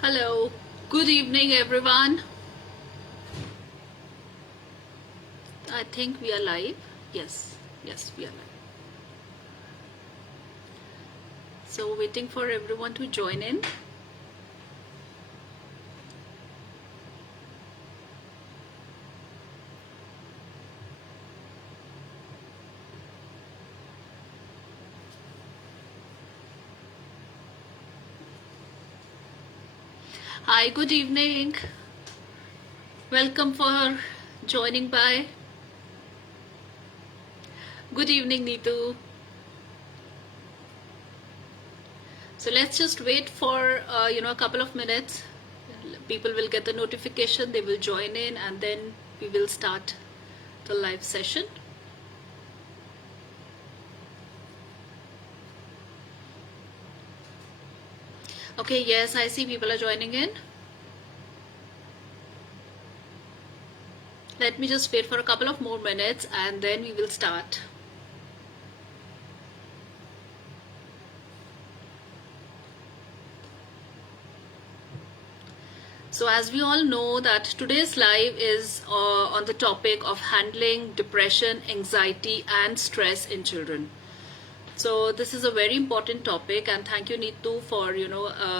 Hello, good evening, everyone. I think we are live. Yes, we are live. So, waiting for everyone to join in. Hi, good evening. Welcome for joining by. Good evening, Neetu. So, let's just wait for a couple of minutes. People will get the notification, they will join in, and then we will start the live session. Okay, yes, I see people are joining in. Let me just wait for a couple of more minutes and then we will start. So as we all know that today's live is on the topic of handling depression, anxiety and stress in children. So this is a very important topic, and thank you Neetu for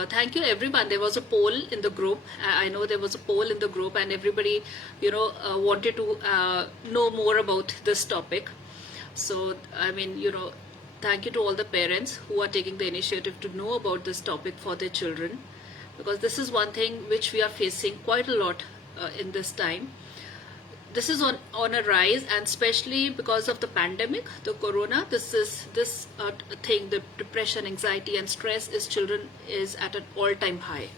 thank you everyone. There was a poll in the group. I know there was a poll in the group and everybody wanted to know more about this topic. So I mean thank you to all the parents who are taking the initiative to know about this topic for their children, because this is one thing which we are facing quite a lot in this time. This is on a rise, and especially because of the pandemic, the corona. This thing, the depression, anxiety and stress is children is at an all-time high.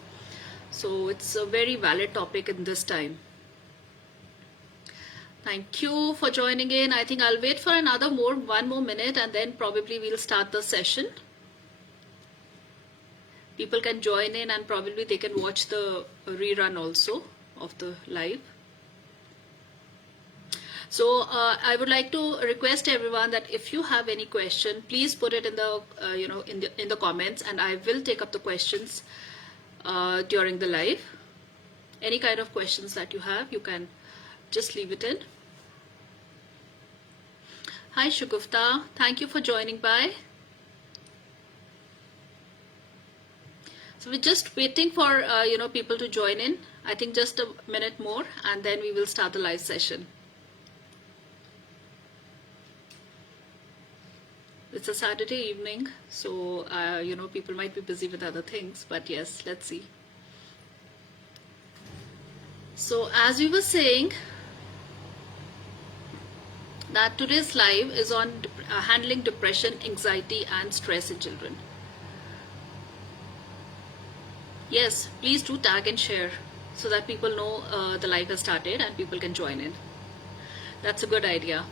So it's a very valid topic in this time. Thank you for joining in. I think I'll wait for one more minute and then probably we'll start the session. People can join in and probably they can watch the rerun also of the live. So I would like to request everyone that if you have any question, please put it in the in the comments, and I will take up the questions during the live. Any kind of questions that you have, you can just leave it in. Hi Shugufta, thank you for joining by. So we're just waiting for people to join in. I think just a minute more and then we will start the live session. It's a Saturday evening, so people might be busy with other things, but yes, let's see. So as we were saying, that today's live is on handling depression, anxiety and stress in children. Yes, please do tag and share so that people know the live has started and people can join in. That's a good idea.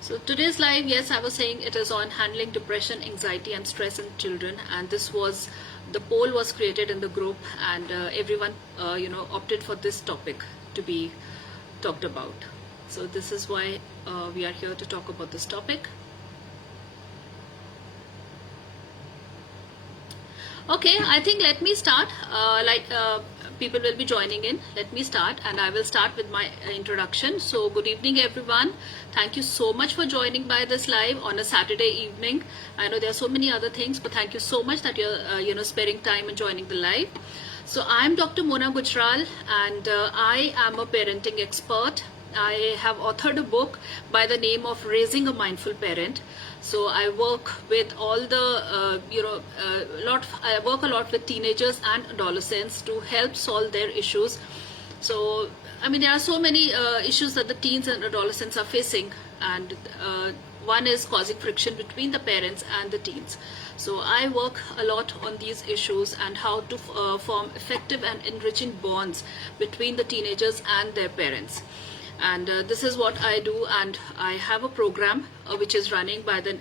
So today's live, yes, I was saying it is on handling depression, anxiety and stress in children, and the poll was created in the group, and everyone opted for this topic to be talked about. So this is why we are here to talk about this topic. Okay, I think let me start. People will be joining in. Let me start, and I will start with my introduction. So good evening everyone. Thank you so much for joining by this live on a Saturday evening. I know there are so many other things, but thank you so much that you're sparing time and joining the live. So I'm Dr. Mona Gujral, and I am a parenting expert. I have authored a book by the name of Raising a Mindful Parent. So I work with all the I work a lot with teenagers and adolescents to help solve their issues. So I mean there are so many issues that the teens and adolescents are facing, and one is causing friction between the parents and the teens. So I work a lot on these issues and how to form effective and enriching bonds between the teenagers and their parents. And this is what I do, and I have a program which is running by the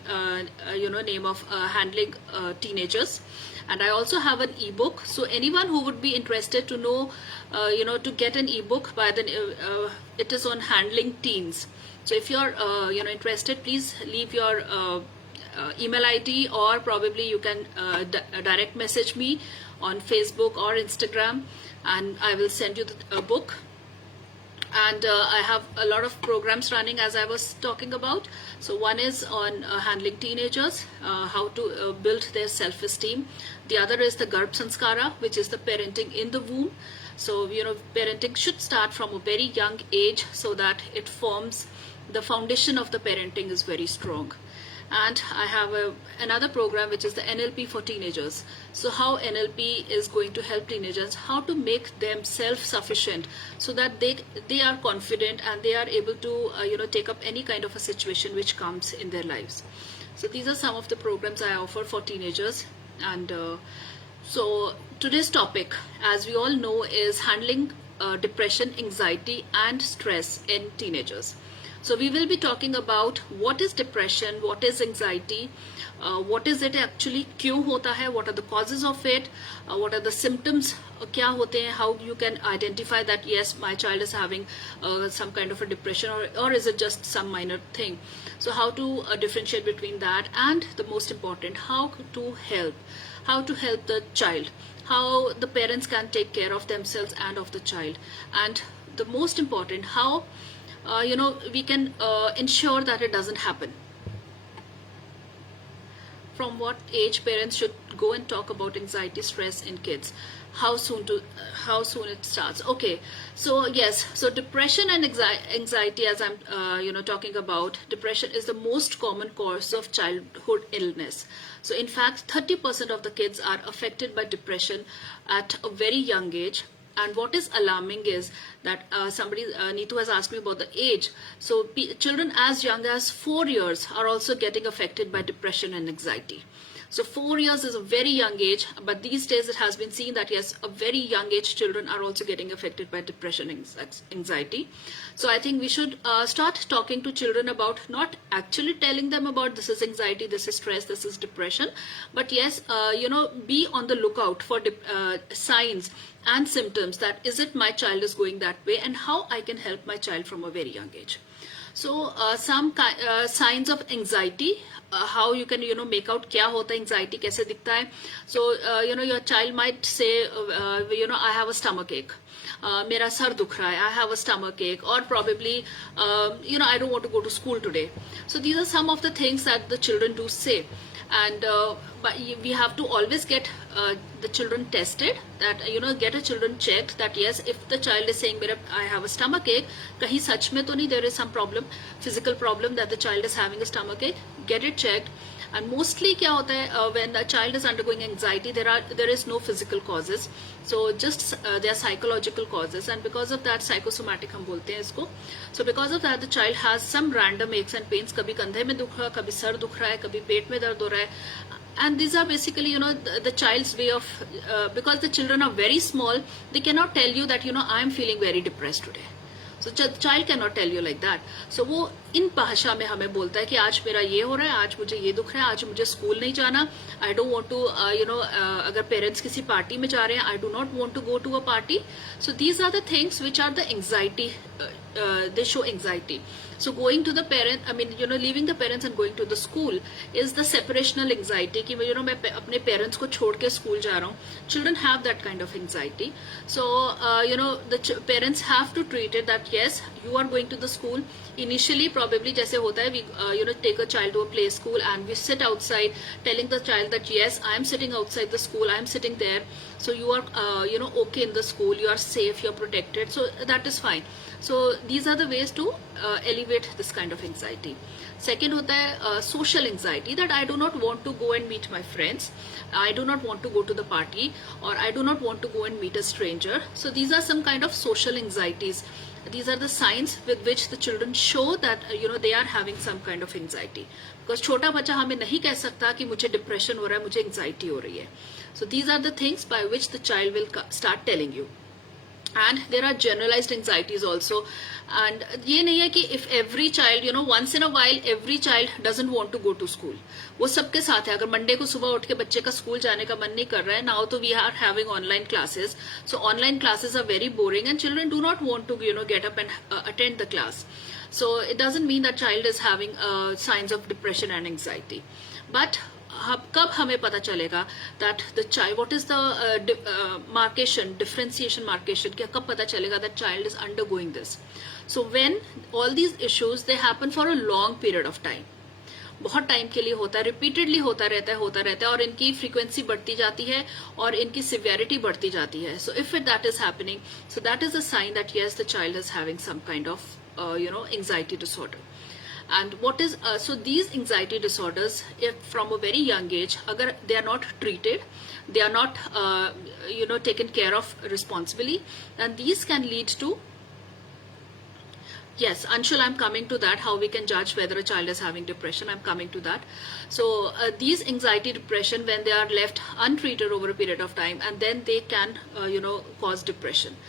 name of Handling Teenagers, and I also have an ebook. So anyone who would be interested to know to get an ebook by the it is on handling teens. So if you're interested, please leave your email ID, or probably you can direct message me on Facebook or Instagram, and I will send you the book. And I have a lot of programs running, as I was talking about. So one is on handling teenagers, how to build their self-esteem. The other is the Garbh Sanskara, which is the parenting in the womb. So parenting should start from a very young age, so that it forms the foundation of the parenting is very strong. And I have another program which is the NLP for teenagers. So how NLP is going to help teenagers, how to make them self-sufficient, so that they are confident and they are able to take up any kind of a situation which comes in their lives. So these are some of the programs I offer for teenagers. And so today's topic, as we all know, is handling depression, anxiety and stress in teenagers. So we will be talking about what is depression, what is anxiety, what is it actually, क्यों होता है, what are the causes of it, what are the symptoms, क्या होते हैं, how you can identify that yes, my child is having some kind of a depression, or is it just some minor thing. So how to differentiate between that, and the most important, how to help the child, how the parents can take care of themselves and of the child, and the most important, how we can ensure that it doesn't happen. From what age parents should go and talk about anxiety, stress in kids? How soon it starts? Okay, so yes, so depression and anxiety, as I'm talking about, depression is the most common cause of childhood illness. So in fact, 30% of the kids are affected by depression at a very young age. And what is alarming is that Neetu has asked me about the age. So children as young as 4 years are also getting affected by depression and anxiety. So 4 years is a very young age, but these days it has been seen that yes, a very young age children are also getting affected by depression and anxiety. So I think we should start talking to children about, not actually telling them about this is anxiety, this is stress, this is depression, but yes, be on the lookout for signs and symptoms, that is it my child is going that way, and how I can help my child from a very young age. So some signs of anxiety, how you can make out क्या होता है anxiety, कैसे दिखता है. So your child might say I have a stomach ache, मेरा sir दुख रहा है, I have a stomach ache, or probably I don't want to go to school today. So these are some of the things that the children do say. And but we have to always get the children tested, that get a children checked, that yes, if the child is saying I have a stomach ache, kahin sach mein to nahi there is some problem, physical problem, that the child is having a stomach ache, get it checked. And mostly kya hota hai, when a child is undergoing anxiety, there is no physical causes, so just there are psychological causes, and because of that, psychosomatic hum bolte hain isko. So because of that, the child has some random aches and pains, kabhi kandhe mein dukh raha, kabhi sar dukh raha hai, kabhi पेट में दर्द हो रहा है. And these are basically the child's way of because the children are very small, they cannot tell you that I am feeling very depressed today. So child cannot tell you like that. So वो इन भाषा में हमें बोलता है कि आज मेरा ये हो रहा है, आज मुझे ये दुख रहा है, आज मुझे स्कूल नहीं जाना, I don't want to अगर पेरेंट्स किसी पार्टी में जा रहे हैं, I do not want to go to a party. So these are the things which are the anxiety, they show anxiety. So going to the parent, leaving the parents and going to the school is the separational anxiety कि मैं अपने parents को छोड़ के school जा रहा हूँ. Children have that kind of anxiety. So the parents have to treat it that yes, you are going to the school. Initially probably जैसे होता है, we take a child to a play school and we sit outside telling the child that yes, I am sitting outside the school, I am sitting there, so you are okay in the school, you are safe, you are protected, so that is fine. So these are the ways to alleviate this kind of anxiety. Second होता है social anxiety, that I do not want to go and meet my friends, I do not want to go to the party, or I do not want to go and meet a stranger. So these are some kind of social anxieties. These are the signs with which the children show that they are having some kind of anxiety. Because छोटा बच्चा हमें नहीं कह सकता कि मुझे depression हो रहा है, मुझे anxiety हो रही है. So these are the things by which the child will start telling you. And there are generalized anxieties also, and ये नहीं है कि if every child once in a while every child doesn't want to go to school, वो सबके साथ है. अगर Monday को सुबह उठ के बच्चे का स्कूल जाने का मन नहीं कर रहा है, now तो we are having online classes, so online classes are very boring and children do not want to get up and attend the class. So it doesn't mean that child is having signs of depression and anxiety. But कब हमें पता चलेगा that the child, what is the demarcation, differentiation demarcation, क्या कब पता चलेगा that child is undergoing this? So when all these issues they happen for a long period of time, बहुत time के लिए होता है, रिपीटेडली होता रहता है, और इनकी फ्रीक्वेंसी बढ़ती जाती है और इनकी सिवियरिटी बढ़ती जाती है. So if it that is happening, so that is a sign that yes the child is having some kind of anxiety disorder. And what is so these anxiety disorders, if from a very young age, agar they are not treated, they are not taken care of responsibly, and these can lead to, yes, Anshul, I'm coming to that, how we can judge whether a child is having depression. I'm coming to that. So these anxiety depression, when they are left untreated over a period of time, and then they can cause depression.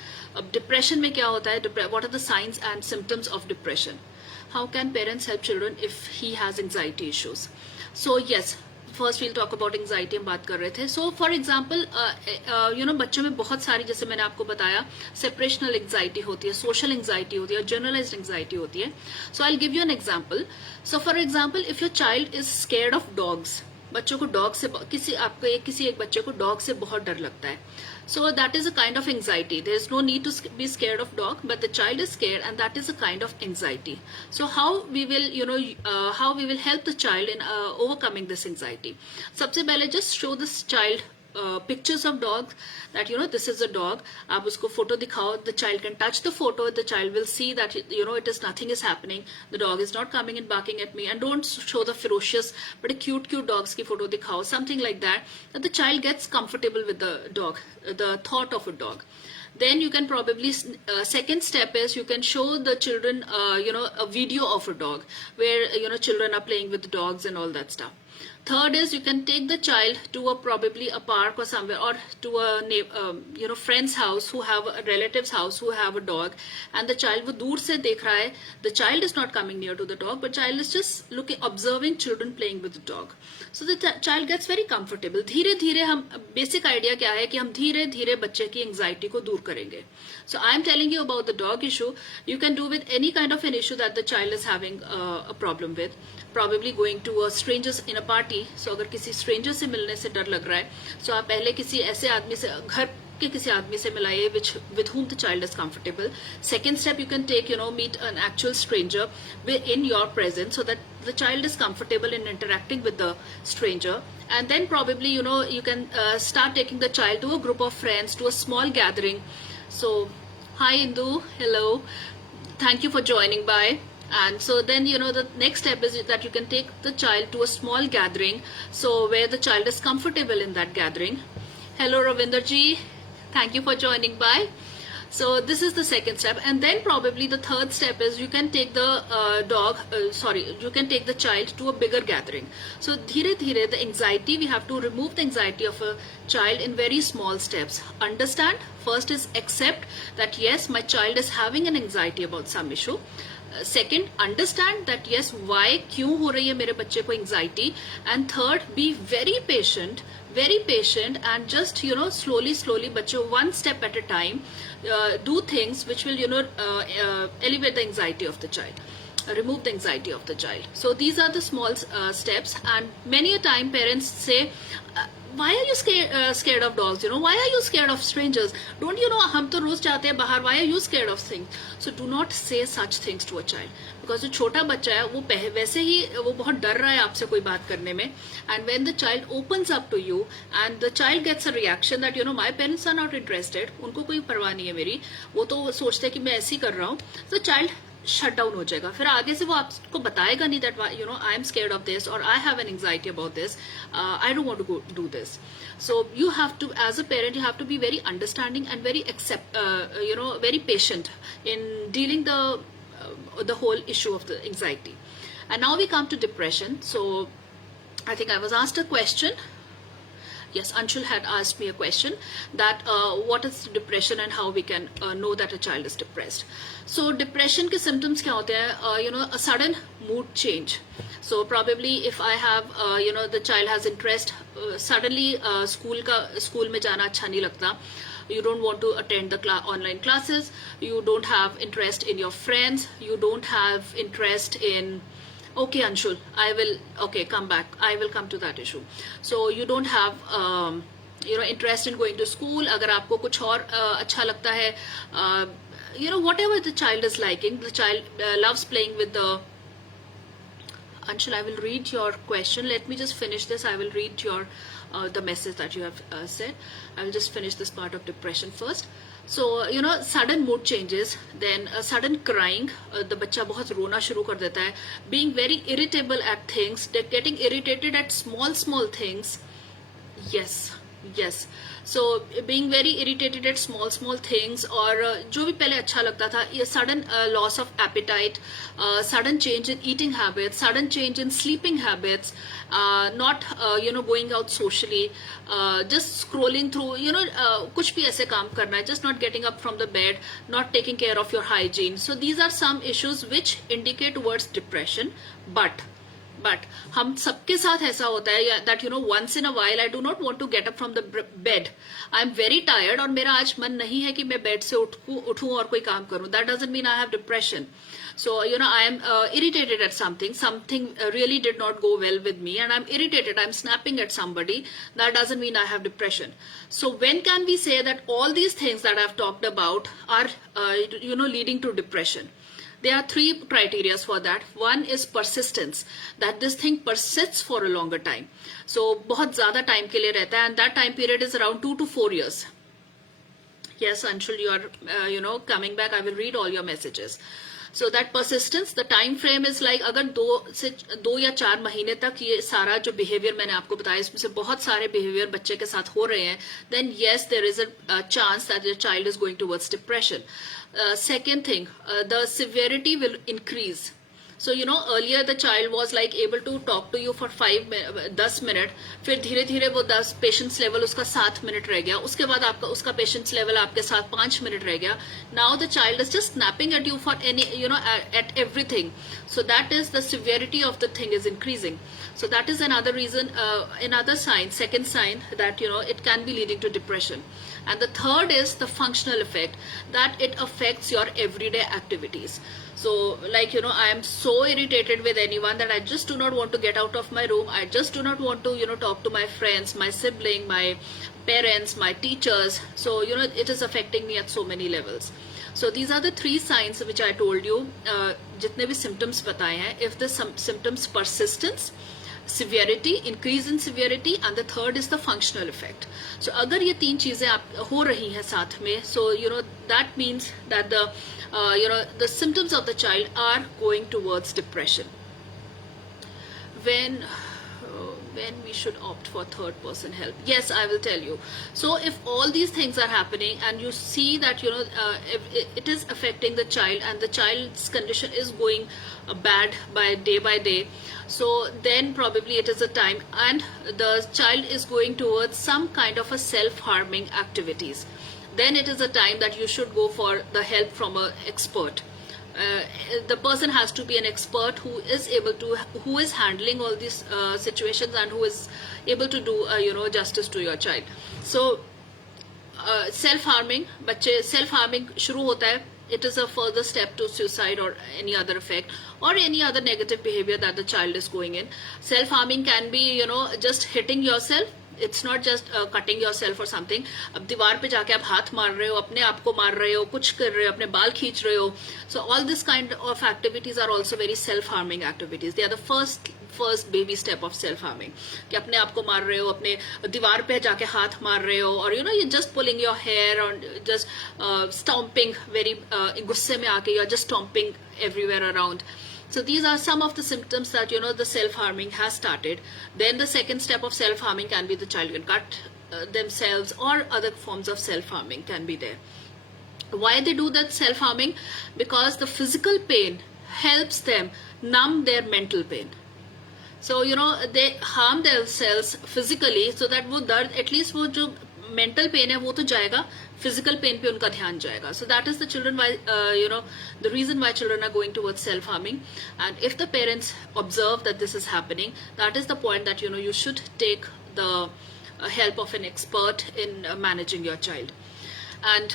Depression में क्या होता है, what are the signs and symptoms of depression? How can parents help children if he has anxiety issues? So yes, first we'll talk about anxiety, हम बात कर रहे थे. सो for example बच्चों में बहुत सारी, जैसे मैंने आपको बताया, सेपरेशनल एंग्जाइटी होती है, सोशल एंग्जाइटी होती है, जनरलाइज्ड एंग्जाइटी होती है. So I will give you an example. So for example, if your child is scared of dogs, बच्चों को डॉग से, किसी एक बच्चे को डॉग से बहुत डर लगता है. So that is a kind of anxiety. There is no need to be scared of dog, but the child is scared, and that is a kind of anxiety. So how we will, how we will help the child in overcoming this anxiety? सबसे पहले just show this child pictures of dogs, that this is a dog. आप उसको photo दिखाओ, the child can touch the photo, the child will see that it is nothing is happening, the dog is not coming and barking at me. And don't show the ferocious but cute dogs की photo दिखाओ, something like that the child gets comfortable with the dog, the thought of a dog. Then you can probably, second step is you can show the children a video of a dog where children are playing with the dogs and all that stuff. Third is you can take the child to probably a park or somewhere, or to a friend's house who have a relative's house who have a dog, and the child वो दूर से देख रहा है, the child is not coming near to the dog, but child is just looking, observing children playing with the dog. So the child gets very comfortable. धीरे धीरे हम, basic idea क्या है कि हम धीरे धीरे बच्चे की एंग्जाइटी को दूर करेंगे. So I am telling you about the dog issue. You can do with any kind of an issue that the child is having a problem with. Probably going to a strangers in a party. So अगर किसी stranger से मिलने से डर लग रहा है, so आप पहले किसी ऐसे आदमी से, घर के किसी आदमी से मिलाइए with whom the child is comfortable. Second step, you can take, meet an actual stranger in your presence, so that the child is comfortable in interacting with the stranger. And then probably, you can start taking the child to a group of friends, to a small gathering. So, hi Indu, hello, thank you for joining by. And so then, the next step is that you can take the child to a small gathering, so where the child is comfortable in that gathering. Hello Ravinder ji, thank you for joining by. So this is the second step. And then probably the third step is you can take the you can take the child to a bigger gathering. So dhire dhire, the anxiety, we have to remove the anxiety of a child in very small steps. Understand, first is accept that yes, my child is having an anxiety about some issue. Second, understand that yes, why, क्यों हो रही है मेरे बच्चे को anxiety. And third, be very patient and just slowly बच्चों, one step at a time, do things which will elevate the anxiety of the child, remove the anxiety of the child. So these are the small steps. And many a time parents say, why are you scared of dogs? Why are you scared of strangers? Don't you know हम तो रोज जाते हैं बाहर? Why are you scared of things? So do not say such things to a child, because जो छोटा बच्चा है वो वैसे ही वो बहुत डर रहा है आपसे कोई बात करने में. And when the child opens up to you and the child gets a reaction that my parents are not interested, उनको कोई परवाह नहीं है मेरी, वो तो सोचते हैं कि मैं ऐसे ही कर रहा हूँ, so child शट डाउन हो जाएगा. फिर आगे से वो आपको बताएगा नहीं that I am scared of this, और I have an anxiety about this, I don't want to do this. So you have to, as a parent, you have to be very understanding and very very patient in dealing the whole issue of the anxiety. And now we come to depression. So I think I was asked a question. Yes, Anshul had asked me a question that what is depression and how we can know that a child is depressed. So depression के symptoms क्या होते हैं? A sudden mood change. So probably if I have the child has interest, suddenly school में जाना अच्छा नहीं लगता. You don't want to attend the online classes. You don't have interest in your friends. You don't have interest in Okay, Anshul, I will, okay, come back. I will come to that issue. So you don't have, interest in going to school. अगर आपको कुछ और अच्छा लगता है, whatever the child is liking, the child loves playing with the. Anshul, I will read your question. Let me just finish this. I will read your the message that you have said. I will just finish this part of depression first. So sudden mood changes, then sudden crying, the बच्चा बहुत रोना शुरू कर देता है, being very irritable at things, getting irritated at small things. Yes. So being very irritated at small things, और जो भी पहले अच्छा लगता था, ये sudden loss of appetite, sudden change in eating habits, sudden change in sleeping habits, not going out socially, just scrolling through, कुछ भी ऐसे काम करना है, just not getting up from the bed, not taking care of your hygiene. So these are some issues which indicate towards depression. But हम सबके साथ ऐसा होता है that once in a while I do not want to get up from the bed. I am very tired और मेरा आज मन नहीं है कि मैं बेड से उठूं और कोई काम करूं. That doesn't mean I have depression. So I am irritated at something really did not go well with me, and I'm irritated, I'm snapping at somebody. That doesn't mean I have depression. So when can we say that all these things that I've talked about are leading to depression? There are three criteria for that. One is persistence, that this thing persists for a longer time. So बहुत ज़्यादा time के लिए रहता है, and that time period is around 2 to 4 years. Yes, Anshul, you are coming back. I will read all your messages. So that persistence, the time frame is like अगर 2 या 4 महीने तक ये सारा जो behavior मैंने आपको बताया, इसमें से बहुत सारे behavior बच्चे के साथ हो रहे हैं, then yes, there is a chance that the child is going towards depression. Second thing, the severity will increase. So earlier the child was like able to talk to you for 10 minutes, फिर धीरे धीरे वो 10 patience level उसका 7 minute रह गया, उसके बाद आपका उसका patience level आपके साथ 5 minute रह गया. Now the child is just snapping at you for any at everything. So that is the severity of the thing is increasing. So that is another reason, another sign, second sign that it can be leading to depression. And the third is the functional effect, that it affects your everyday activities. So like I am so irritated with anyone that I just do not want to get out of my room. I just do not want to talk to my friends, my sibling, my parents, my teachers. So it is affecting me at so many levels. So these are the three signs which I told you. जितने भी symptoms बताए हैं, if the symptoms persistence, severity, increase in severity, and the third is the functional effect. So अगर ये तीन चीजें आप हो रही हैं साथ में, so that means that the symptoms of the child are going towards depression. When we should opt for third person help, yes, I will tell you. So if all these things are happening and you see that it is affecting the child and the child's condition is going bad by day, so then probably it is a time, and the child is going towards some kind of a self-harming activities, then it is a time that you should go for the help from an expert. The person has to be an expert who is handling all these situations and who is able to do justice to your child. So self-harming, बच्चे self-harming शुरू होता है, it is a further step to suicide or any other effect or any other negative behavior that the child is going in. Self-harming can be just hitting yourself. It's not just cutting yourself or something. अब दीवार पे जाके आप हाथ मार रहे हो, अपने आप को मार रहे हो, कुछ कर रहे हो, अपने बाल खींच रहे हो. So all this kind of activities are also very self-harming activities. They are the first baby step of self-harming. कि अपने आप को मार रहे हो, अपने दीवार पे जाके हाथ मार रहे हो, और you're just pulling your hair or just stomping very गुस्से में आके you're just stomping everywhere around. So these are some of the symptoms that the self-harming has started. Then the second step of self-harming can be the child can cut themselves, or other forms of self-harming can be there. Why they do that self-harming? Because the physical pain helps them numb their mental pain. So they harm themselves physically so that वो दर्द, at least वो जो mental pain है वो तो जाएगा, physical pain पे उनका ध्यान जाएगा. So that is the children why the reason why children are going towards self-harming. And if the parents observe that this is happening, that is the point that you should take the help of an expert in managing your child. And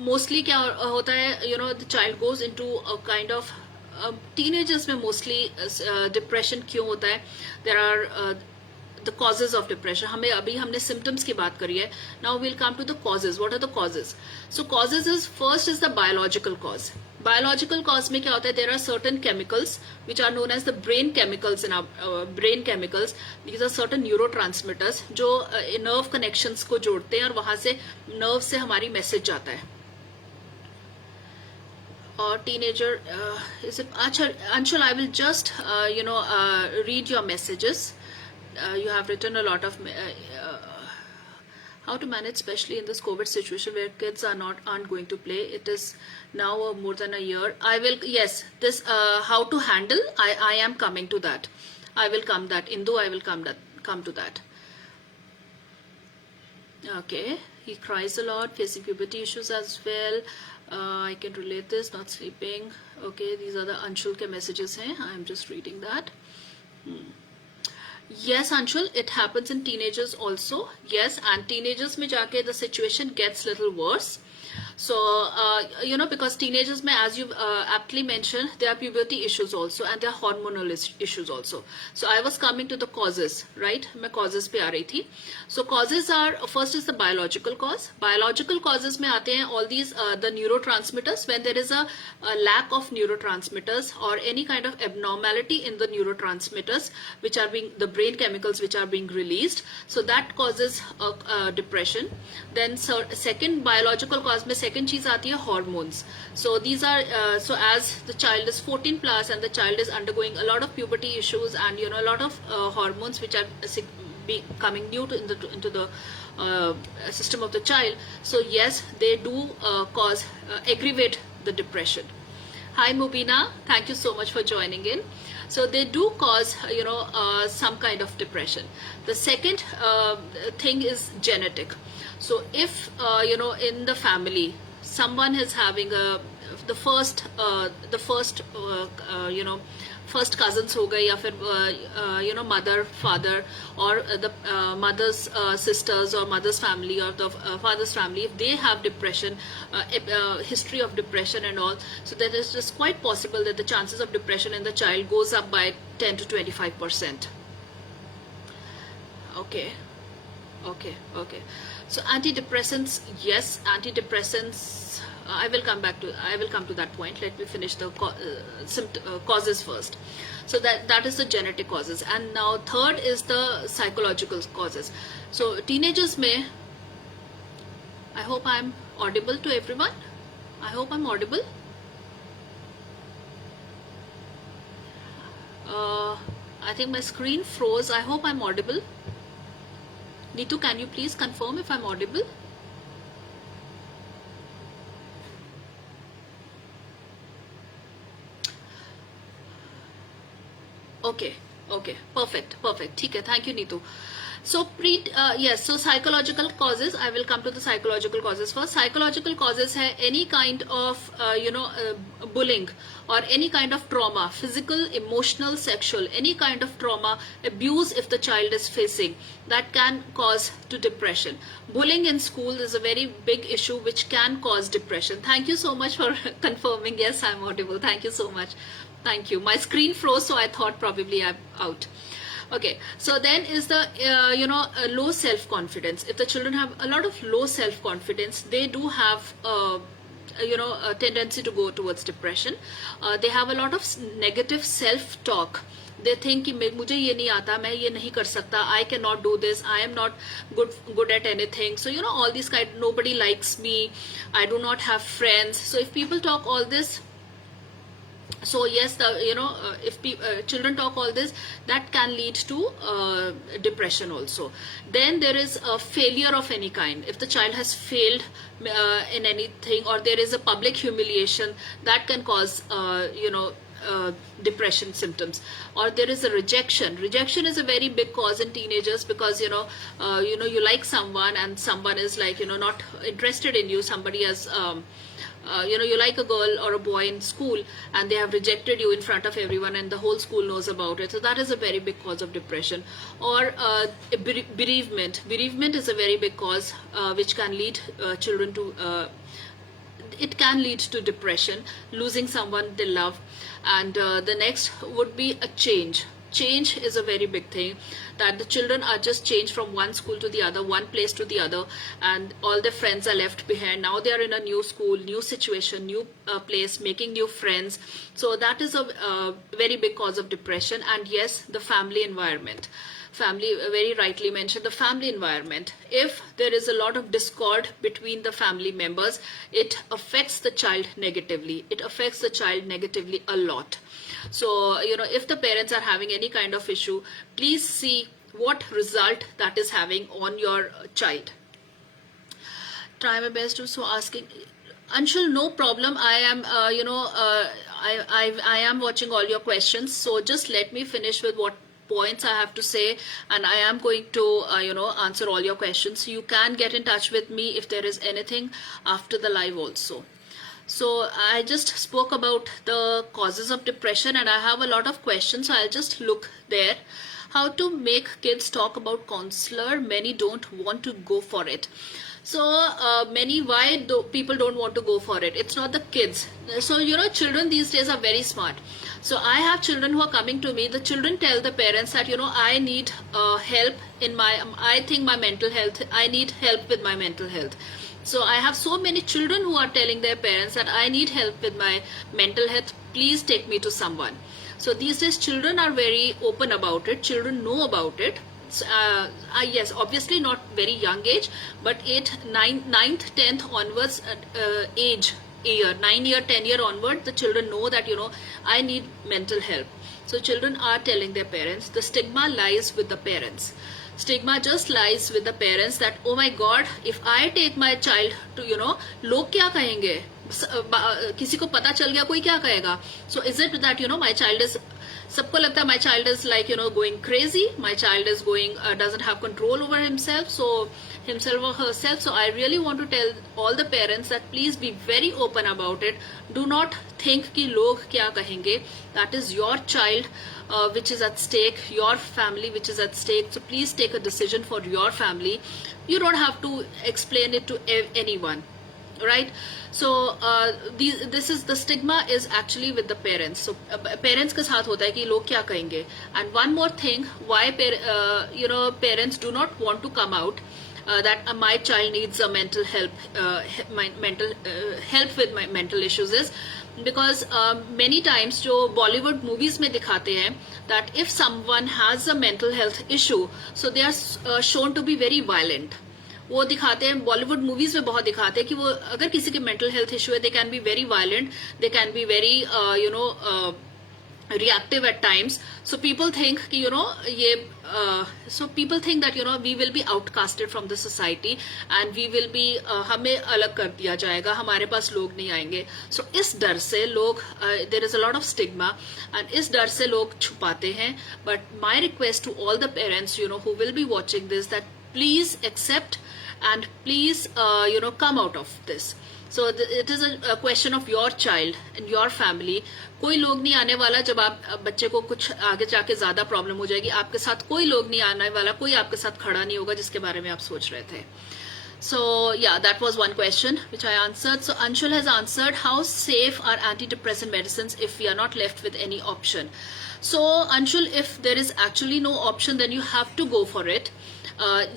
mostly क्या होता है, the child goes into a kind of teenagers में mostly depression क्यों होता है? There are the causes of depression. हमें अभी हमने symptoms की बात करी है. Now we'll come to the causes. What are the causes? So causes is, first is the biological cause. Biological cause में क्या होता है? There are certain chemicals which are known as the brain chemicals in our brain chemicals. These are certain neurotransmitters जो nerve connections को जोड़ते हैं और वहाँ से nerve से हमारी message जाता है. और teenager is it? अच्छा Anshul, I will just read your messages. You have written a lot of how to manage, especially in this COVID situation where kids aren't going to play. It is now more than a year. I will, yes, this how to handle. I am coming to that. I will come that. Indu, I will come to that. Okay, he cries a lot, facing puberty issues as well. I can relate this. Not sleeping. Okay, these are the Anshul ke messages. Hai. I am just reading that. Yes, Anshul, it happens in teenagers also. Yes, and teenagers में जाके the situation gets little worse. So, because teenagers में, as you aptly mentioned, there are puberty issues also and there are hormonal issues also. So, I was coming to the causes, right? मैं causes पे आ रही थी. So, causes are, first is the biological cause. Biological causes में आते हैं all these, the neurotransmitters. When there is a lack of neurotransmitters or any kind of abnormality in the neurotransmitters, which are being, the brain chemicals which are being released. So, that causes depression. Then, second biological cause में second चीज आती है hormones. So these are so as the child is 14 plus and the child is undergoing a lot of puberty issues and a lot of hormones which are coming new into the system of the child. So yes, they do cause aggravate the depression. Hi Mubina, thank you so much for joining in. So they do cause some kind of depression. The second thing is genetic. So if in the family someone is having the first cousins हो गए या फिर mother, father or the mother's sisters or mother's family or the father's family, if they have depression, history of depression and all, so that is just quite possible that the chances of depression in the child goes up by 10 to 25%. Okay. So antidepressants, yes, antidepressants. I will come to that point. Let me finish the causes first. So that is the genetic causes, and now third is the psychological causes. So teenagers may. I hope I'm audible to everyone. I hope I'm audible. I think my screen froze. I hope I'm audible. Neetu, can you please confirm if I'm audible? Okay, perfect. ठीक है, thank you Neetu. So yes, so psychological causes, I will come to the psychological causes first. Psychological causes है any kind of bullying or any kind of trauma, physical, emotional, sexual, any kind of trauma, abuse if the child is facing, that can cause to depression. Bullying in school is a very big issue which can cause depression. Thank you so much for confirming. Yes, I'm audible. Thank you so much. Thank you. My screen froze, so I thought probably I'm out. Okay, so then is the low self-confidence. If the children have a lot of low self-confidence, they do have a tendency to go towards depression. They have a lot of negative self-talk. They think कि मुझे ये नहीं आता, मैं ये नहीं कर सकता, I cannot do this, I am not good at anything. So all these kind, nobody likes me, I do not have friends. So if people talk all this, so yes, if children talk all this, that can lead to depression also. Then there is a failure of any kind. If the child has failed in anything, or there is a public humiliation, that can cause depression symptoms. Or there is a rejection. Rejection is a very big cause in teenagers, because you like someone and someone is like not interested in you. Somebody has you like a girl or a boy in school and they have rejected you in front of everyone and the whole school knows about it. So that is a very big cause of depression. Or bereavement. Bereavement is a very big cause which can lead children to it can lead to depression, losing someone they love. And the next would be a change is a very big thing, that the children are just changed from one school to the other, one place to the other, and all their friends are left behind. Now they are in a new school, new situation, new place, making new friends. So that is a very big cause of depression. And yes, the family environment, family, very rightly mentioned, the family environment. If there is a lot of discord between the family members, it affects the child negatively. It affects the child negatively a lot. So, if the parents are having any kind of issue, please see what result that is having on your child. Try my best to, so asking, Anshul, no problem. I am, I am watching all your questions. So just let me finish with what points I have to say, and I am going to, answer all your questions. You can get in touch with me if there is anything after the live also. So I just spoke about the causes of depression, and I have a lot of questions, so I'll just look there. How to make kids talk about counselor? Many don't want to go for it. So why do people don't want to go for it? It's not the kids. So children these days are very smart. So I have children who are coming to me. The children tell the parents that I need help in my I think my mental health, I need help with my mental health. So I have so many children who are telling their parents that I need help with my mental health, please take me to someone. So these days children are very open about it, children know about it. So, yes, obviously not very young age, but 9th, 10th onwards year, 9-year, 10-year onward, the children know that I need mental help. So children are telling their parents. The stigma lies with the parents. Stigma just lies with the parents that, oh my God, if I take my child to, log kya kahenge? किसी को पता चल गया, कोई क्या कहेगा? So is it that, my child is, सबको लगता है my child is like, going crazy, my child is going, doesn't have control over himself, so himself or herself. So I really want to tell all the parents that please be very open about it. Do not think कि लोग क्या कहेंगे. That is your child which is at stake, your family which is at stake. So please take a decision for your family. You don't have to explain it to anyone, right? So this is the stigma is actually with the parents. So parents के साथ होता है कि लोग क्या कहेंगे. And one more thing, why parents do not want to come out that my child needs a mental help, help with my mental issues, is because many times जो Bollywood movies में दिखाते हैं that if someone has a mental health issue, so they are shown to be very violent. वो दिखाते हैं, Bollywood movies में बहुत दिखाते हैं कि वो अगर किसी के मेंटल हेल्थ इशू है, they can be very violent, they can be very reactive at times. So people think कि so people think that we will be outcasted from the society and we will be हमें अलग कर दिया जाएगा, हमारे पास लोग नहीं आएंगे. So इस डर से लोग there is a lot of stigma and इस डर से लोग छुपाते हैं. But my request to all the parents who will be watching this, that please accept and please come out of this. So it is a question of your child and your family. कोई लोग नहीं आने वाला जब आप बच्चे को कुछ आगे जाके ज्यादा प्रॉब्लम हो जाएगी, आपके साथ कोई लोग नहीं आने वाला, कोई आपके साथ खड़ा नहीं होगा जिसके बारे में आप सोच रहे थे. So yeah, that was one question which I answered. So Anshul has answered, how safe are antidepressant medicines if we are not left with any option? So Anshul, if there is actually no option, then you have to go for it.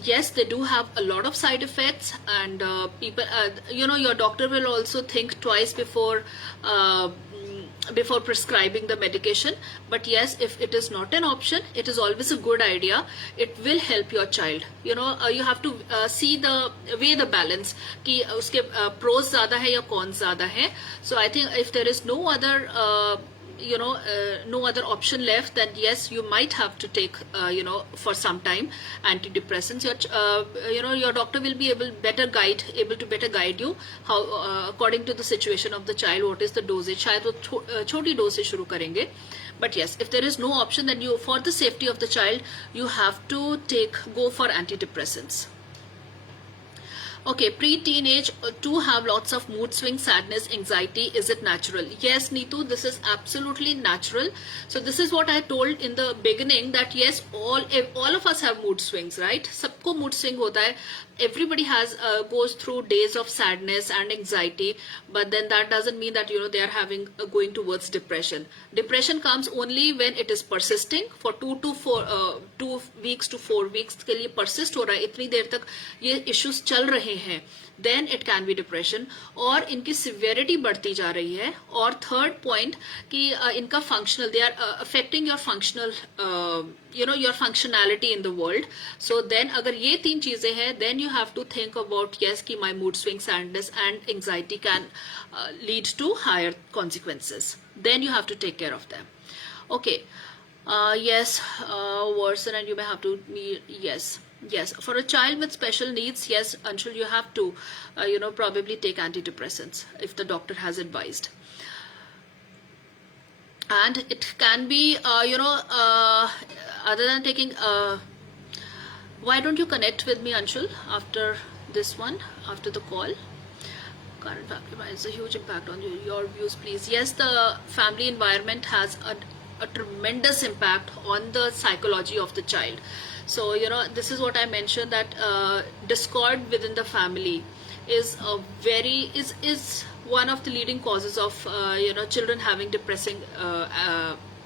Yes, they do have a lot of side effects, and people, your doctor will also think twice before prescribing the medication. But yes, if it is not an option, it is always a good idea. It will help your child. You have to weigh the balance कि उसके pros ज़्यादा है या cons ज़्यादा है. So I think if there is no other no other option left, then yes, you might have to take for some time antidepressants. Your doctor will be able to better guide you how according to the situation of the child, what is the dosage. शायद वो छोटी dose से शुरू करेंगे. But yes, if there is no option, then you, for the safety of the child, you have to go for antidepressants. Okay, pre-teenage to have lots of mood swings, sadness, anxiety, is it natural? Yes, Neetu, this is absolutely natural. So this is what I told in the beginning, that yes, all of us have mood swings, right? सबको mood swing होता है. everybody has goes through days of sadness and anxiety, but then that doesn't mean that they are having going towards depression. Depression comes only when it is persisting for 2 weeks to 4 weeks के लिए persist हो रहा है, इतनी देर तक ये issues चल रहे हैं, then it can be depression, और इनकी severity बढ़ती जा रही है. और third point कि इनका functional, they are affecting your functional your functionality in the world. So then अगर ये तीन चीजें हैं, then you have to think about yes कि my mood swing, sadness and anxiety can lead to higher consequences. Then you have to take care of them. Okay. Yes, worsen, and you may have to be, yes, for a child with special needs, yes, Anshul, you have to probably take antidepressants if the doctor has advised. And it can be other than taking why don't you connect with me, Anshul, after this one, after the call? Current family has a huge impact on you. Your views, please. Yes, the family environment has a tremendous impact on the psychology of the child. So this is what I mentioned, that discord within the family is one of the leading causes of children having depressing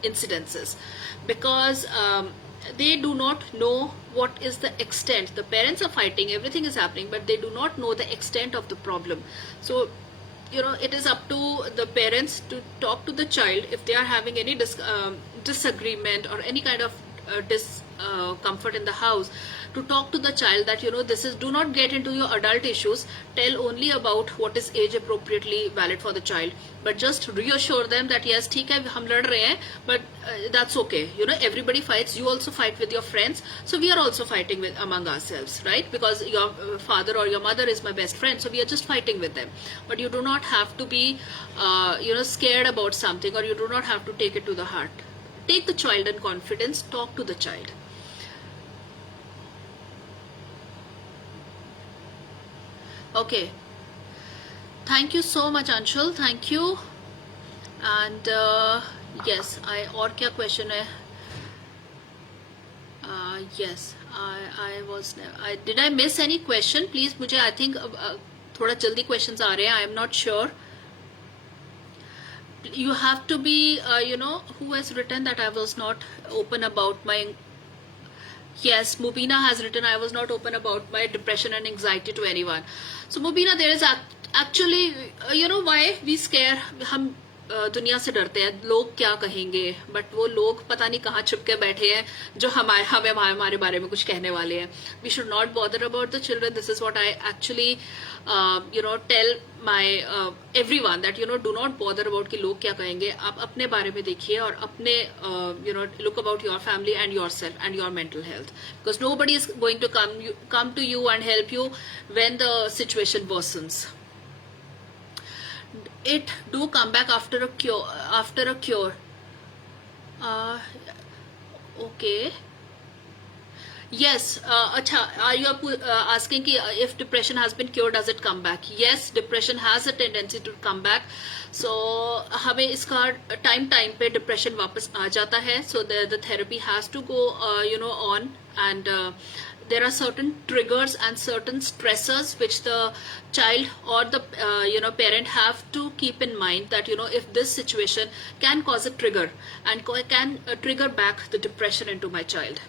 incidences, because they do not know what is the extent. The parents are fighting, everything is happening, but they do not know the extent of the problem. So it is up to the parents to talk to the child if they are having any disagreement or any kind of discomfort in the house, to talk to the child that do not get into your adult issues. Tell only about what is age appropriately valid for the child, but just reassure them that yes, ठीक है, हम लड़ रहे हैं, but that's okay. Everybody fights. You also fight with your friends, so we are also fighting among ourselves, right? Because your father or your mother is my best friend, so we are just fighting with them. But you do not have to be scared about something, or you do not have to take it to the heart. Take the child in confidence. Talk to the child. Okay. Thank you so much, Anshul. Thank you. And yes, और क्या question है? Yes, did I miss any question? Please मुझे, I think थोड़ा जल्दी questions आ रहे हैं. I am not sure. You have to be who has written that I was not open about my, yes, Mubina has written I was not open about my depression and anxiety to anyone. So Mubina, there is actually why we scare, हम दुनिया से डरते हैं, लोग क्या कहेंगे, but वो लोग पता नहीं कहाँ छुप के बैठे हैं जो हमारे बारे में कुछ कहने वाले हैं. We should not bother about the children. This is what I actually tell my everyone, that do not bother about कि लोग क्या कहेंगे. आप अपने बारे में देखिए और अपने look about your family and yourself and your mental health, because nobody is going to come to you and help you when the situation worsens. It do come back after a cure. Okay. Yes. Are you asking कि if depression has been cured, does it come back? Yes, depression has a tendency to come back. So हमें इसका time पे depression वापस आ जाता है. So the therapy has to go on, and there are certain triggers and certain stressors which the child or the parent have to keep in mind, that if this situation can cause a trigger and can trigger back the depression into my child.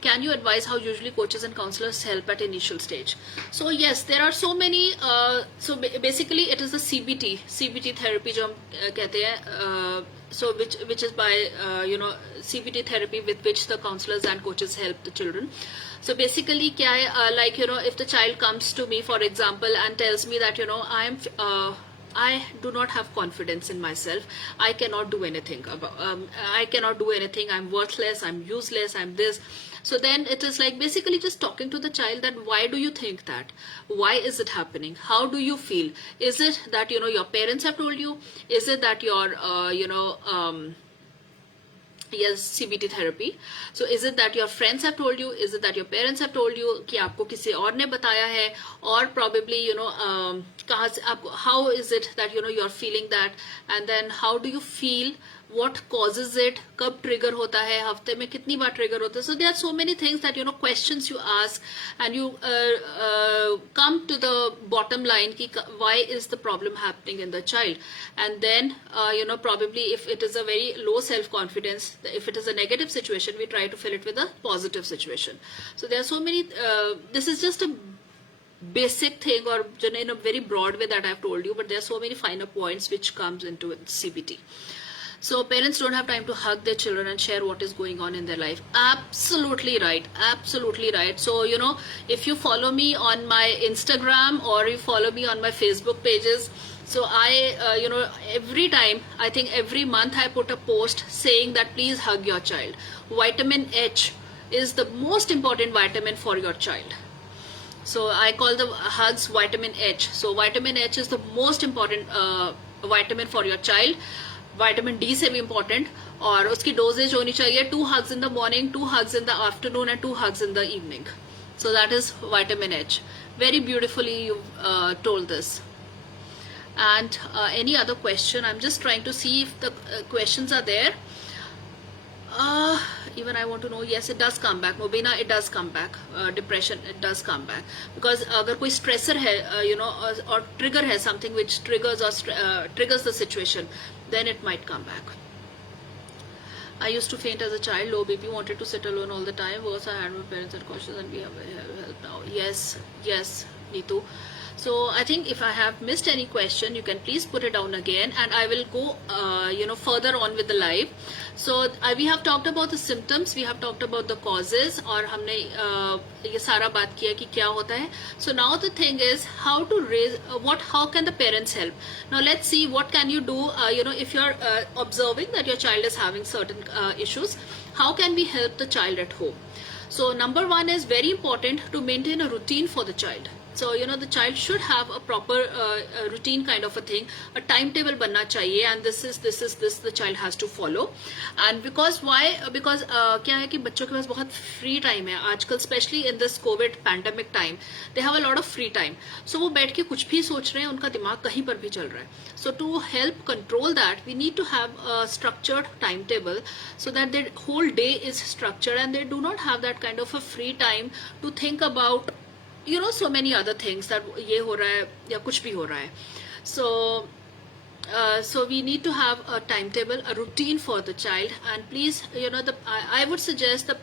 Can you advise how usually coaches and counselors help at initial stage? So yes, there are so many. So basically, it is the CBT therapy जो हम कहते हैं. So which is by CBT therapy with which the counselors and coaches help the children. So basically क्या है, like if the child comes to me, for example, and tells me that I do not have confidence in myself. I cannot do anything I cannot do anything. I'm worthless. I'm useless. I'm this. So then it is like basically just talking to the child that why do you think that? Why is it happening? How do you feel? Is it that your parents have told you? Is it that your yes, CBT therapy. So is it that your friends have told you? Is it that your parents have told you कि आपको किसी और ने बताया है? Or probably कहाँ से आपको, how is it that you're feeling that? And then how do you feel what causes it, कब trigger होता है, हफ्ते में कितनी बार trigger होता है. So there are so many things that, you know, questions you ask, and you come to the bottom line ki why is the problem happening in the child. And then you know, probably if it is a very low self confidence, if it is a negative situation, we try to fill it with a positive situation. So there are so many this is just a basic thing, or you know, in a very broad way that I've told you, but there are so many finer points which comes into CBT. So parents don't have time to hug their children and share what is going on in their life. Absolutely right. Absolutely right. So, you know, if you follow me on my Instagram or you follow me on my Facebook pages, so I, you know, every time, I think every month I put a post saying that please hug your child. Vitamin H is the most important vitamin for your child. So I call the hugs vitamin H. So vitamin H is the most important vitamin for your child. Vitamin D से भी important, और उसकी dosage होनी चाहिए 2 hugs in the morning, 2 hugs in the afternoon, and 2 hugs in the evening. So that is vitamin H. Very beautifully you told this. And any other question? I'm just trying to see if the questions are there. Even I want to know. Yes, it does come back. Mobina, it does come back. Depression, it does come back, because अगर कोई stressor है, you know, or trigger है, something which triggers or triggers the situation, then it might come back. I used to faint as a child, low BP, wanted to sit alone all the time. Worse, I had my parents and cautious, and we have help now. Yes, yes, Neetu. So I think if I have missed any question, you can please put it down again, and I will go you know, further on with the live. So we have talked about the symptoms, we have talked about the causes, और हमने ये सारा बात किया कि क्या होता है. So now the thing is how to raise how can the parents help. Now let's see what can you do. You know, if you're observing that your child is having certain issues, how can we help the child at home? So number one is very important to maintain a routine for the child. So, you know, the child should have a proper routine kind of a thing. A timetable बनना चाहिए, and this the child has to follow. And because why? Because क्या है कि बच्चों के पास बहुत free time है आजकल, especially in this COVID pandemic time. They have a lot of free time. So वो बैठ के कुछ भी सोच रहे हैं, उनका दिमाग कहीं पर भी चल रहा है. So to help control that, we need to have a structured timetable so that their whole day is structured and they do not have that kind of a free time to think about, you know, so many other things that ये हो रहा है या कुछ भी हो रहा है. So so we need to have a timetable, a routine for the child. And please, you know, I would suggest that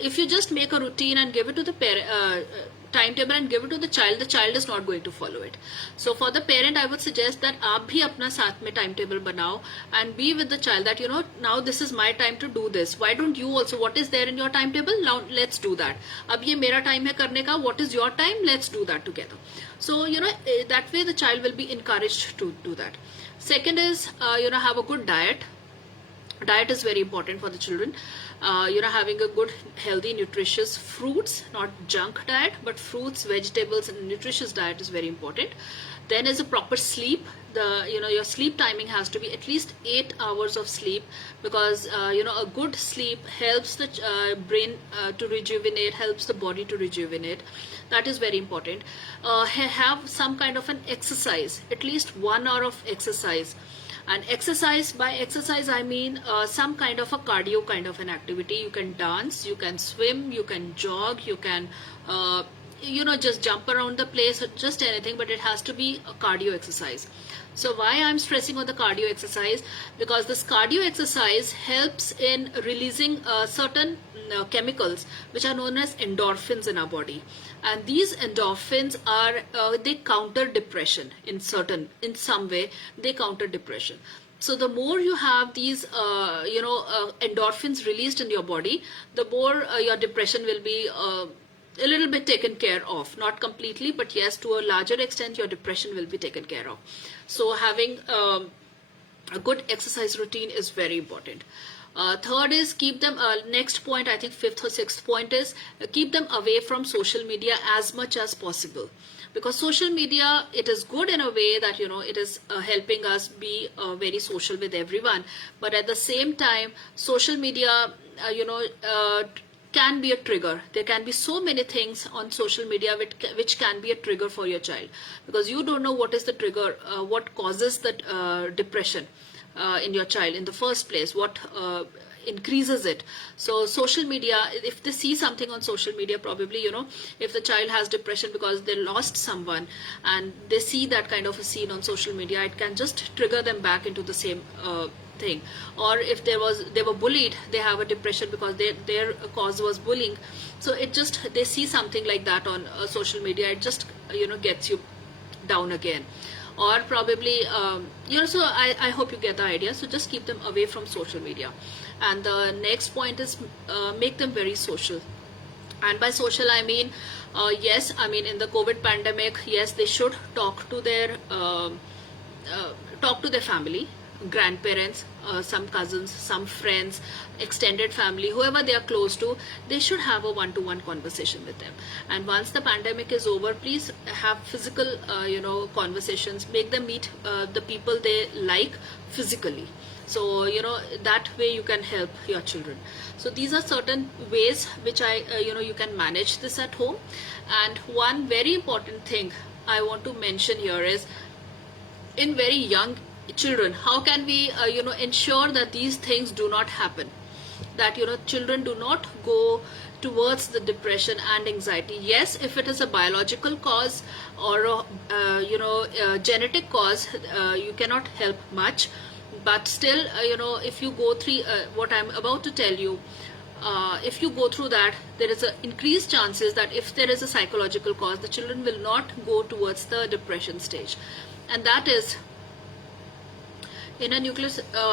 if you just make a routine and give it to the parent, timetable and give it to the child is not going to follow it. So for the parent, I would suggest that आप भी अपना साथ में timetable बनाओ and be with the child that, you know, now this is my time to do this. Why don't you also, what is there in your timetable? Now let's do that. अब ये मेरा time है करने का, what is your time? Let's do that together. So, you know, that way the child will be encouraged to do that. Second is, you know, have a good diet. Diet is very important for the children. You know, having a good, healthy, nutritious fruits, not junk diet, but fruits, vegetables, and nutritious diet is very important. Then is a proper sleep. You know, your sleep timing has to be at least 8 hours of sleep, because you know, a good sleep helps the brain to rejuvenate, helps the body to rejuvenate. That is very important. Have some kind of an exercise, at least 1 hour of exercise. And exercise, by exercise I mean some kind of a cardio kind of an activity. You can dance, you can swim, you can jog, you can you know, just jump around the place, or just anything, but it has to be a cardio exercise. So why I'm stressing on the cardio exercise? Because this cardio exercise helps in releasing certain chemicals which are known as endorphins in our body. And these endorphins are they counter depression in some way. They counter depression. So the more you have these you know, endorphins released in your body, the more your depression will be a little bit taken care of. Not completely, but yes, to a larger extent your depression will be taken care of. So having a good exercise routine is very important. Third is keep them, next point, I think fifth or sixth point is keep them away from social media as much as possible. Because social media, it is good in a way that, you know, it is helping us be very social with everyone. But at the same time, social media, you know, can be a trigger. There can be so many things on social media which can be a trigger for your child, because you don't know what is the trigger, what causes the depression. in your child in the first place, what increases it. So social media, if they see something on social media, probably, if the child has depression because they lost someone and they see that kind of a scene on social media, it can just trigger them back into the same thing. Or if they were bullied, they have a depression because their cause was bullying. So they see something like that on social media, it just gets you down again. Or probably so I hope you get the idea. So just keep them away from social media. And the next point is make them very social. And by social I mean yes, I mean in the COVID pandemic, yes, they should talk to their family, grandparents, some cousins, some friends, extended family, whoever they are close to. They should have a one-to-one conversation with them. And once the pandemic is over, please have physical conversations. Make them meet the people they like physically. So that way you can help your children. So these are certain ways which you can manage this at home. And one very important thing I want to mention here is, in very young children, how can we ensure that these things do not happen, that children do not go towards the depression and anxiety. Yes, if it is a biological cause or a genetic cause, you cannot help much. But still, if you go through what I'm about to tell you, if you go through that, there is an increased chances that if there is a psychological cause, the children will not go towards the depression stage. And that is, in a nuclear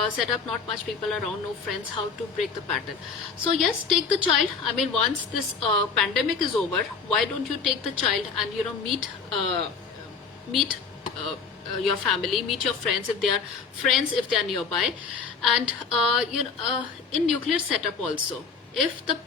setup, not much people around, no friends, how to break the pattern. So yes, take the child. I mean, once this pandemic is over, why don't you take the child and meet your family, meet your friends if they are friends, if they are nearby. And in nuclear setup also, if the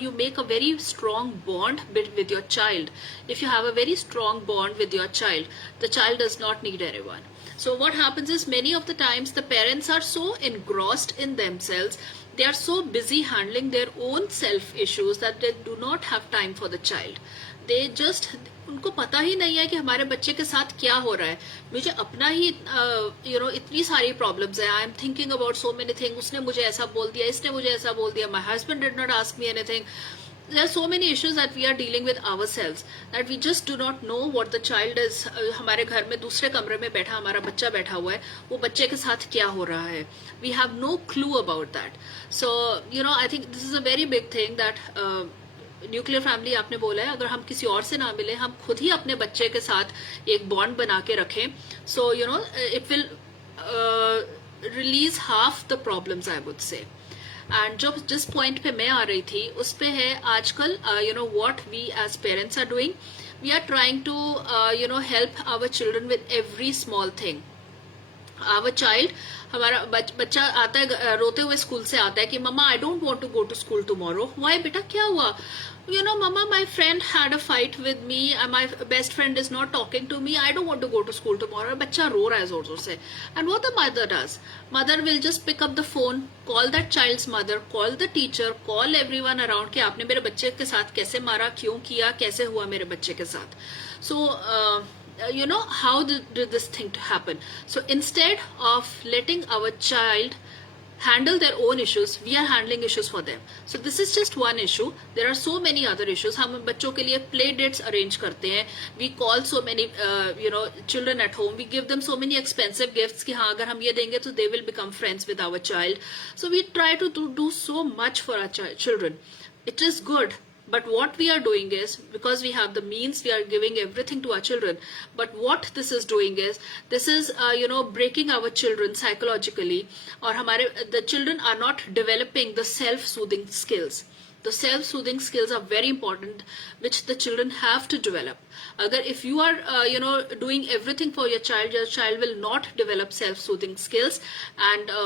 you make a very strong bond with your child, if you have a very strong bond with your child, the child does not need anyone. So what happens is, many of the times the parents are so engrossed in themselves, they are so busy handling their own self issues that they do not have time for the child. They just, उनको पता ही नहीं है कि हमारे बच्चे के साथ क्या हो रहा है. मुझे अपना ही इतनी सारी प्रॉब्लम्स है. I am thinking about so many thing. उसने मुझे ऐसा बोल दिया, इसने मुझे ऐसा बोल दिया, my husband did not ask me anything. There are so many issues that we are dealing with ourselves, that we just do not know what the child is. हमारे घर में दूसरे कमरे में बैठा हमारा बच्चा बैठा हुआ है, वो बच्चे के साथ क्या हो रहा है. We have no clue about that. So I think this is a very big thing that nuclear family आपने बोला है, अगर हम किसी और से ना मिले, हम खुद ही अपने बच्चे के साथ एक बॉन्ड बना के रखें. So it will release half the problems, I would say. And जिस पॉइंट पे मैं आ रही थी उस पे है, आजकल what we as parents are doing, we are trying to help our children with every small thing. Our child, हमारा बच्चा आता है रोते हुए स्कूल से आता है कि मम्मा I don't want to go to school tomorrow. Why बेटा, क्या हुआ? मम्मा my friend had a fight with me, my best friend is not talking to me, I don't want to go to school tomorrow. बच्चा रो रहा है जोर जोर से. And what the mother does, mother will just pick up the phone, call that child's mother, call the teacher, call everyone around कि आपने मेरे बच्चे के साथ कैसे मारा, क्यों किया, कैसे हुआ मेरे बच्चे के साथ. सो how did this thing to happen? So instead of letting our child handle their own issues, we are handling issues for them. So this is just one issue. There are so many other issues. हम बच्चों के लिए play dates arrange करते हैं. We call so many children at home. We give them so many expensive gifts कि हाँ अगर हम ये देंगे तो they will become friends with our child. So we try to do so much for our children. It is good. But what we are doing is, because we have the means, we are giving everything to our children. But what this is doing is, this is breaking our children psychologically, or the children are not developing the self-soothing skills. The self-soothing skills are very important, which the children have to develop. If you are doing everything for your child will not develop self-soothing skills, and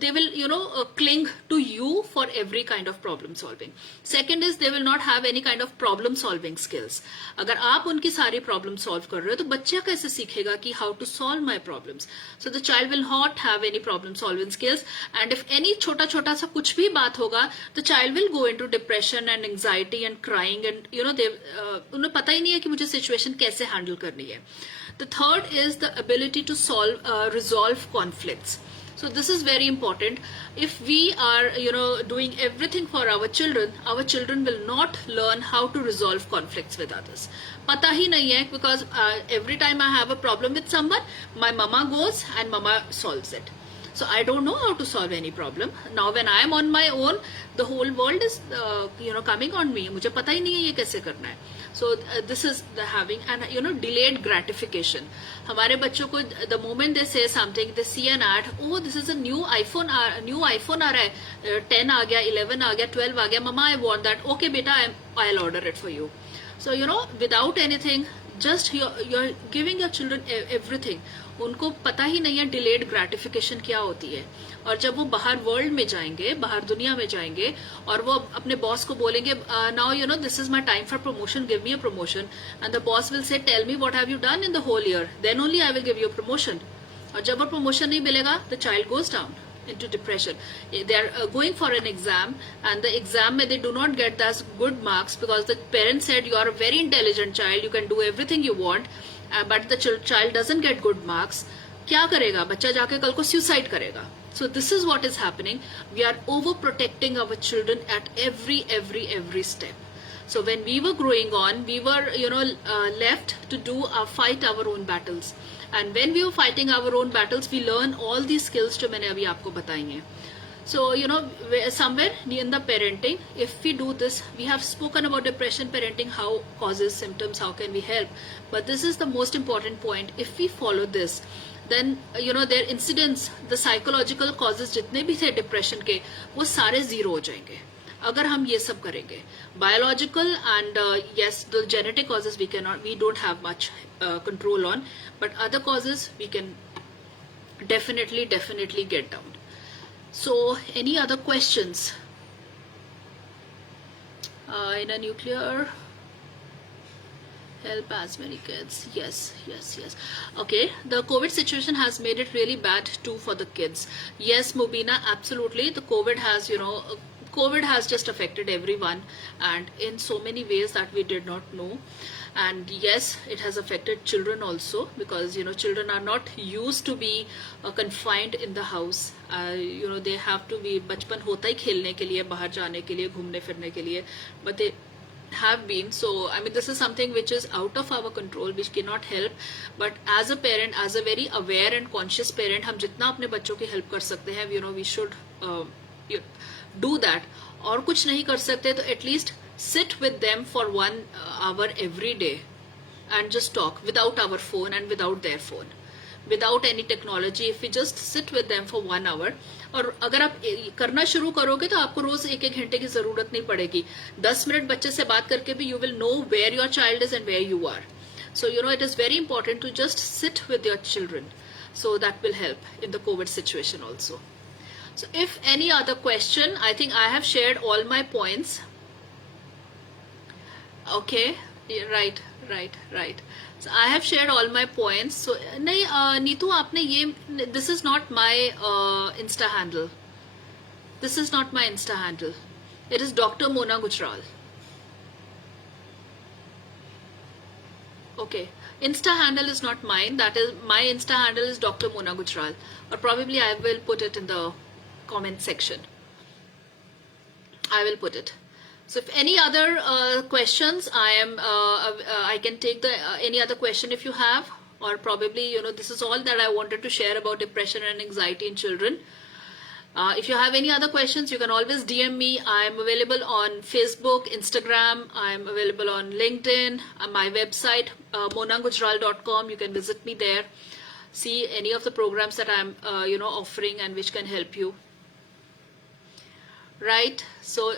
they will cling to you for every kind of problem solving. Second is, they will not have any kind of problem solving skills. अगर आप उनकी सारी problem solve कर रहे हो तो बच्चा कैसे सीखेगा कि how to solve my problems? So the child will not have any problem solving skills, and if any छोटा छोटा सा कुछ भी बात होगा, the child will go into depression and anxiety and crying, and उन्हें पता ही नहीं है कि मुझे situation कैसे handle करनी है. The third is the ability to resolve conflicts. So this is very important. If we are doing everything for our children will not learn how to resolve conflicts with others. Pata hi nahi hai, because every time I have a problem with someone, my mama goes and mama solves it. So I don't know how to solve any problem. Now when I am on my own, the whole world is coming on me. मुझे पता ही नहीं है ये कैसे करना है. So this is the having, and delayed gratification. हमारे बच्चों को the moment they say something, they see an ad, oh this is a new iPhone आ रहा है, 10 आ गया, 11 आ गया, 12 आ गया, mama I want that. Okay beta, I'll order it for you. So without anything, just you're giving your children everything. उनको पता ही नहीं है delayed gratification क्या होती है. और जब वो बाहर वर्ल्ड में जाएंगे, बाहर दुनिया में जाएंगे, और वो अपने बॉस को बोलेंगे now this is my time for promotion, give me a promotion, and the boss will say tell me what have you done in the whole year, then only I will give you a promotion. और जब वो promotion नहीं मिलेगा, the child goes down into depression. They are going for an exam, and the exam they do not get as good marks because the parents said you are a very intelligent child, you can do everything you want, but the child doesn't get good marks. क्या करेगा बच्चा? जाके कल को suicide करेगा. So this is what is happening. We are overprotecting our children at every step. So when we were growing on, we were left to fight our own battles. And when we were fighting our own battles, we learn all these skills जो मैंने अभी आपको बताई हैं. So somewhere in the parenting, if we do this, we have spoken about depression parenting, how causes, symptoms, how can we help. But this is the most important point. If we follow this, then their incidents, the psychological causes जितने भी थे depression के, वो सारे zero हो जाएंगे अगर हम ये सब करेंगे. Biological and yes, the genetic causes we don't have much control on, but other causes we can definitely get down. So any other questions? In a nuclear help as many kids, yes. Okay, the COVID situation has made it really bad too for the kids. Yes Mubina, absolutely. The COVID has just affected everyone, and in so many ways that we did not know. And yes, it has affected children also, because children are not used to be confined in the house. They have to be, बचपन होता ही खेलने के लिए, बाहर जाने के लिए, घूमने फिरने के लिए, but they have been. So I mean, this is something which is out of our control, which cannot help. But as a parent, as a very aware and conscious parent, हम जितना अपने बच्चों की help कर सकते हैं, we should do that. और कुछ नहीं कर सकते तो at least sit with them for 1 hour every day and just talk without our phone and without their phone, without any technology. If we just sit with them for 1 hour, और अगर आप करना शुरू करोगे तो आपको रोज 1-1 घंटे की जरूरत नहीं पड़ेगी. 10 मिनट बच्चे से बात करके भी you will know where your child is and where you are. So it is very important to just sit with your children. So that will help in the COVID situation also. So if any other question, I think I have shared all my points. Okay, right. So I have shared all my points. So नहीं नीतू आपने ये, this is not my Insta handle. This is not my Insta handle. It is Dr. Mona Gujral. Okay, Insta handle is not mine. That is, my Insta handle is Dr. Mona Gujral, or probably I will put it in the comment section. I will put it. So if any other questions, I can take the any other question if you have, or probably this is all that I wanted to share about depression and anxiety in children. If you have any other questions, you can always DM me. I am available on Facebook, Instagram. I am available on LinkedIn. My website, monagujral.com. You can visit me there. See any of the programs that I am offering and which can help you. Right, so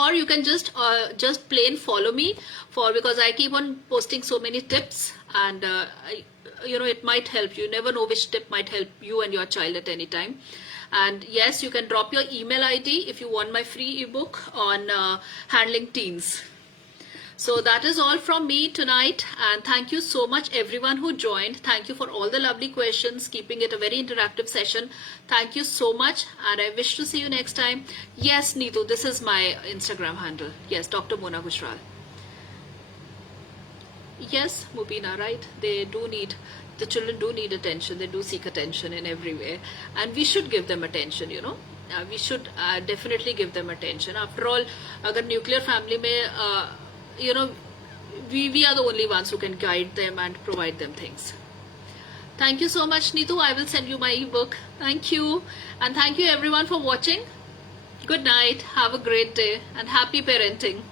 or you can just plain follow me, because I keep on posting so many tips, and it might help. You never know which tip might help you and your child at any time. And yes, you can drop your email ID if you want my free ebook on handling teens. So that is all from me tonight, and thank you so much everyone who joined. Thank you for all the lovely questions, keeping it a very interactive session. Thank you so much, and I wish to see you next time. Yes, Neetu, this is my Instagram handle. Yes, Dr. Mona Gujral. Yes, Mubina, right? The children do need attention. They do seek attention in every way. And we should give them attention, you know. We should definitely give them attention. After all, agar nuclear family mein, you know, we are the only ones who can guide them and provide them things. Thank you so much, Neetu. I will send you my ebook. Thank you. And thank you everyone for watching. Good night. Have a great day and happy parenting.